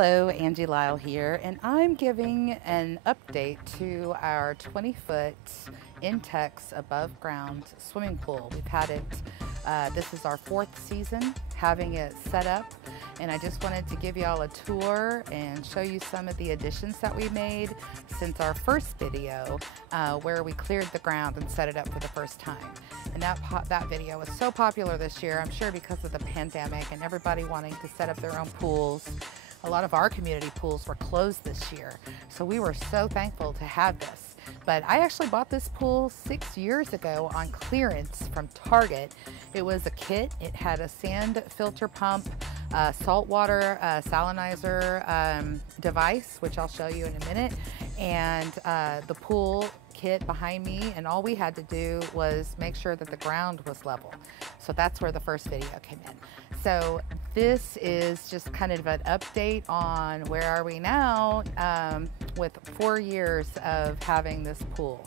Hello, Angie Lyle here, and I'm giving an update to our 20-foot Intex above ground swimming pool. We've had it, this is our 4th season having it set up, and I just wanted to give you all a tour and show you some of the additions that we made since our first video where we cleared the ground and set it up for the first time. And that video was so popular this year, I'm sure because of the pandemic and everybody wanting to set up their own pools. A lot of our community pools were closed this year, so we were so thankful to have this. But I actually bought this pool 6 years ago on clearance from Target. It was a kit. It had a sand filter pump, saltwater salinizer device, which I'll show you in a minute, and the pool kit behind me, and all we had to do was make sure that the ground was level. So that's where the first video came in. So this is just kind of an update on where are we now with 4 years of having this pool.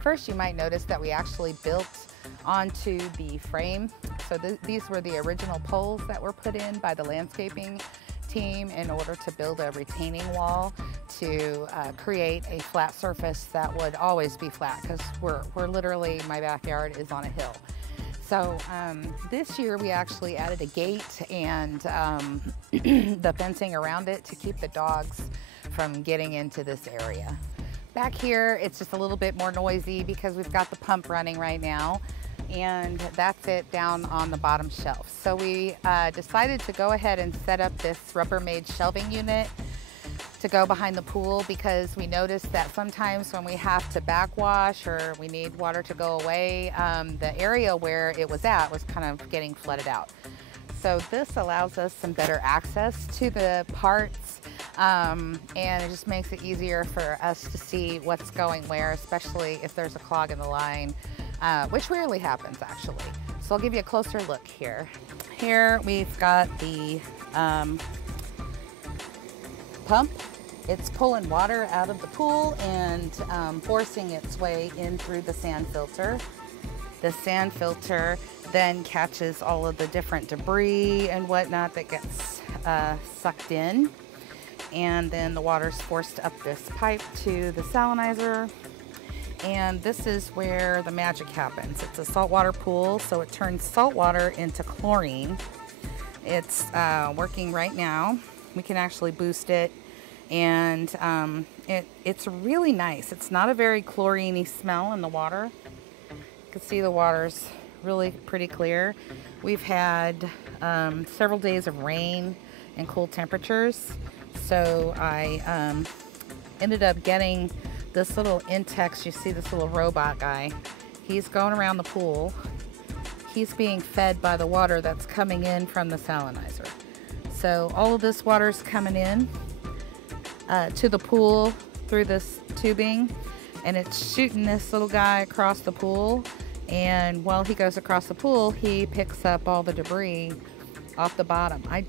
First, you might notice that we actually built onto the frame. So these were the original poles that were put in by the landscaping team in order to build a retaining wall to create a flat surface that would always be flat, because we're literally, my backyard is on a hill. So this year we actually added a gate and the fencing around it to keep the dogs from getting into this area. Back here it's just a little bit more noisy because we've got the pump running right now, and that's it down on the bottom shelf. So we decided to go ahead and set up this Rubbermaid shelving unit to go behind the pool, because we noticed that sometimes when we have to backwash or we need water to go away, the area where it was at was kind of getting flooded out. So this allows us some better access to the parts, and it just makes it easier for us to see what's going where, especially if there's a clog in the line, which rarely happens actually. So I'll give you a closer look here. Here we've got the pump. It's pulling water out of the pool and forcing its way in through the sand filter. The sand filter then catches all of the different debris and whatnot that gets sucked in, and then the water's forced up this pipe to the salinizer, and this is where the magic happens. It's a saltwater pool, so it turns salt water into chlorine. It's working right now. We can actually boost it, and it's really nice. It's not a very chlorine-y smell in the water. You can see the water's really pretty clear. We've had several days of rain and cool temperatures, so I ended up getting this little Intex. You see this little robot guy. He's going around the pool. He's being fed by the water that's coming in from the salinizer. So all of this water is coming in to the pool through this tubing, and it's shooting this little guy across the pool, and while he goes across the pool, he picks up all the debris off the bottom. I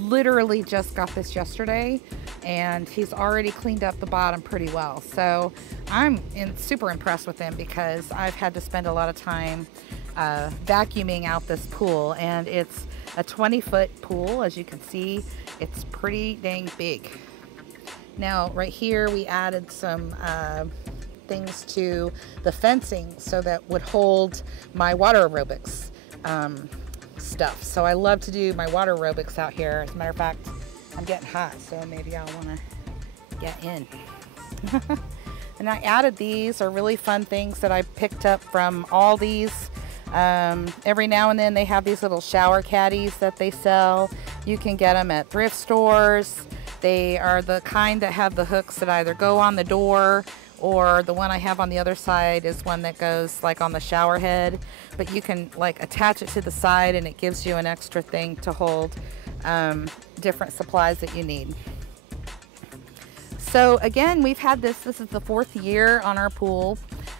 literally just got this yesterday, and he's already cleaned up the bottom pretty well. So I'm super impressed with him, because I've had to spend a lot of time vacuuming out this pool, and it's a 20-foot pool. As you can see, it's pretty dang big. Now right here we added some things to the fencing so that would hold my water aerobics stuff. So I love to do my water aerobics out here. As a matter of fact, I'm getting hot, so maybe I'll want to get in. And I added these are really fun things that I picked up from Aldi's. Every now and then they have these little shower caddies that they sell. You can get them at thrift stores. They are the kind that have the hooks that either go on the door, or the one I have on the other side is one that goes like on the shower head, but you can like attach it to the side, and it gives you an extra thing to hold different supplies that you need. So again, we've had this is the 4th year on our pool.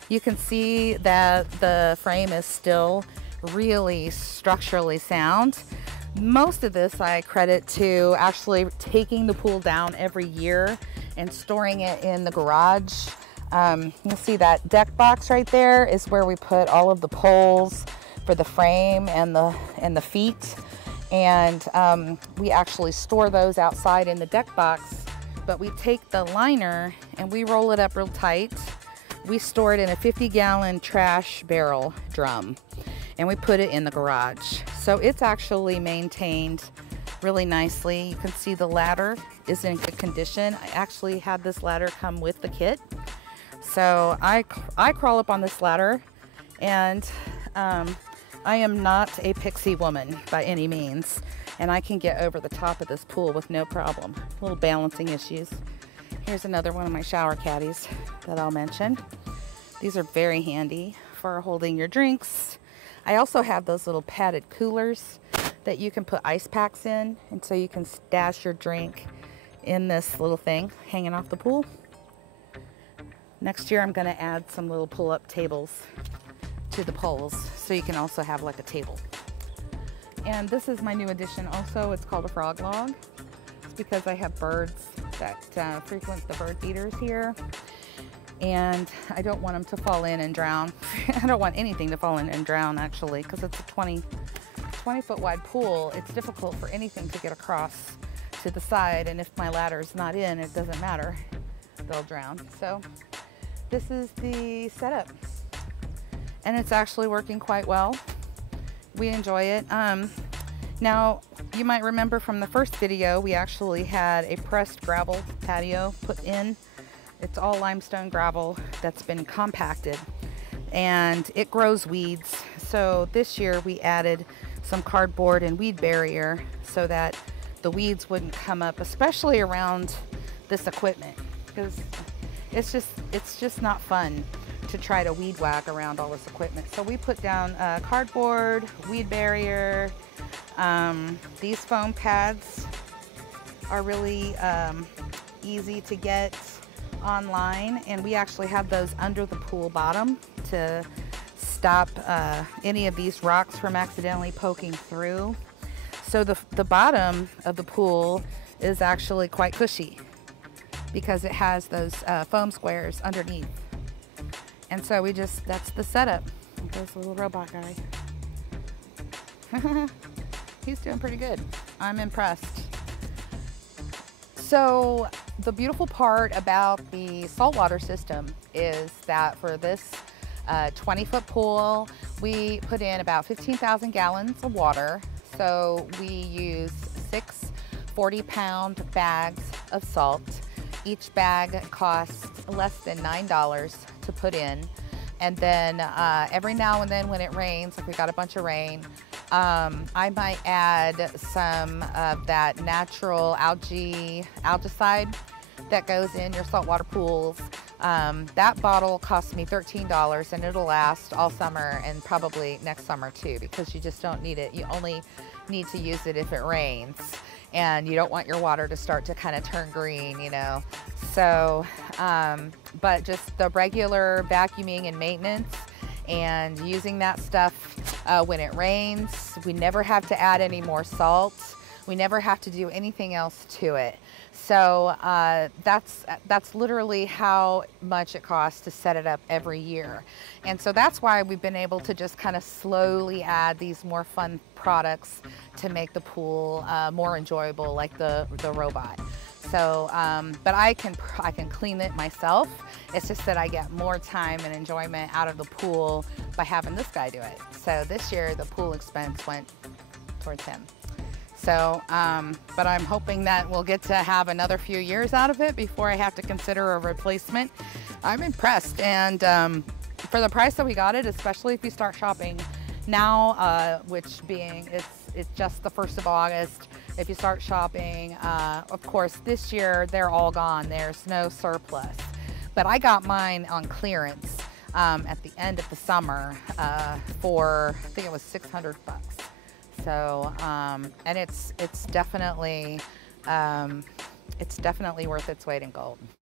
You can see that the frame is still really structurally sound. Most of this I credit to actually taking the pool down every year and storing it in the garage. You'll see that deck box right there is where we put all of the poles for the frame and the feet. And we actually store those outside in the deck box, but we take the liner and we roll it up real tight. We store it in a 50-gallon trash barrel drum, and we put it in the garage. So it's actually maintained really nicely. You can see the ladder is in good condition. I actually had this ladder come with the kit. So I crawl up on this ladder, and I am not a pixie woman by any means, and I can get over the top of this pool with no problem. Little balancing issues. Here's another one of my shower caddies that I'll mention. These are very handy for holding your drinks. I also have those little padded coolers that you can put ice packs in, and so you can stash your drink in this little thing hanging off the pool. Next year I'm going to add some little pull-up tables to the poles, so you can also have like a table. And this is my new addition also. It's called a frog log. It's because I have birds that frequent the bird feeders here, and I don't want them to fall in and drown. I don't want anything to fall in and drown, actually, because it's a 20 foot wide pool. It's difficult for anything to get across to the side, and if my ladder's not in, it doesn't matter. They'll drown. So this is the setup, and it's actually working quite well. We enjoy it. Now, you might remember from the first video, we actually had a pressed gravel patio put in. It's all limestone gravel that's been compacted, and it grows weeds. So this year we added some cardboard and weed barrier so that the weeds wouldn't come up, especially around this equipment, because it's just not fun to try to weed whack around all this equipment. So we put down cardboard, weed barrier. These foam pads are really easy to get online, and we actually have those under the pool bottom to stop any of these rocks from accidentally poking through. So the bottom of the pool is actually quite cushy because it has those foam squares underneath. And so that's the setup. There's a little robot guy. He's doing pretty good. I'm impressed. So the beautiful part about the saltwater system is that for this 20-foot pool, we put in about 15,000 gallons of water. So we use 6 40-pound bags of salt. Each bag costs less than $9 to put in. And then every now and then when it rains, if we got a bunch of rain, I might add some of that natural algicide that goes in your saltwater pools. That bottle costs me $13, and it'll last all summer and probably next summer too, because you just don't need it. You only need to use it if it rains, and you don't want your water to start to kind of turn green, you know. So, but just the regular vacuuming and maintenance and using that stuff when it rains. We never have to add any more salt. We never have to do anything else to it. So that's literally how much it costs to set it up every year. And so that's why we've been able to just kind of slowly add these more fun products to make the pool more enjoyable, like the robot. So, but I can clean it myself. It's just that I get more time and enjoyment out of the pool by having this guy do it. So this year the pool expense went towards him. So, but I'm hoping that we'll get to have another few years out of it before I have to consider a replacement. I'm impressed, and for the price that we got it, especially if you start shopping now, which being it's just the 1st of August. If you start shopping, of course, this year they're all gone. There's no surplus. But I got mine on clearance at the end of the summer for, I think it was $600. So, and it's definitely worth its weight in gold.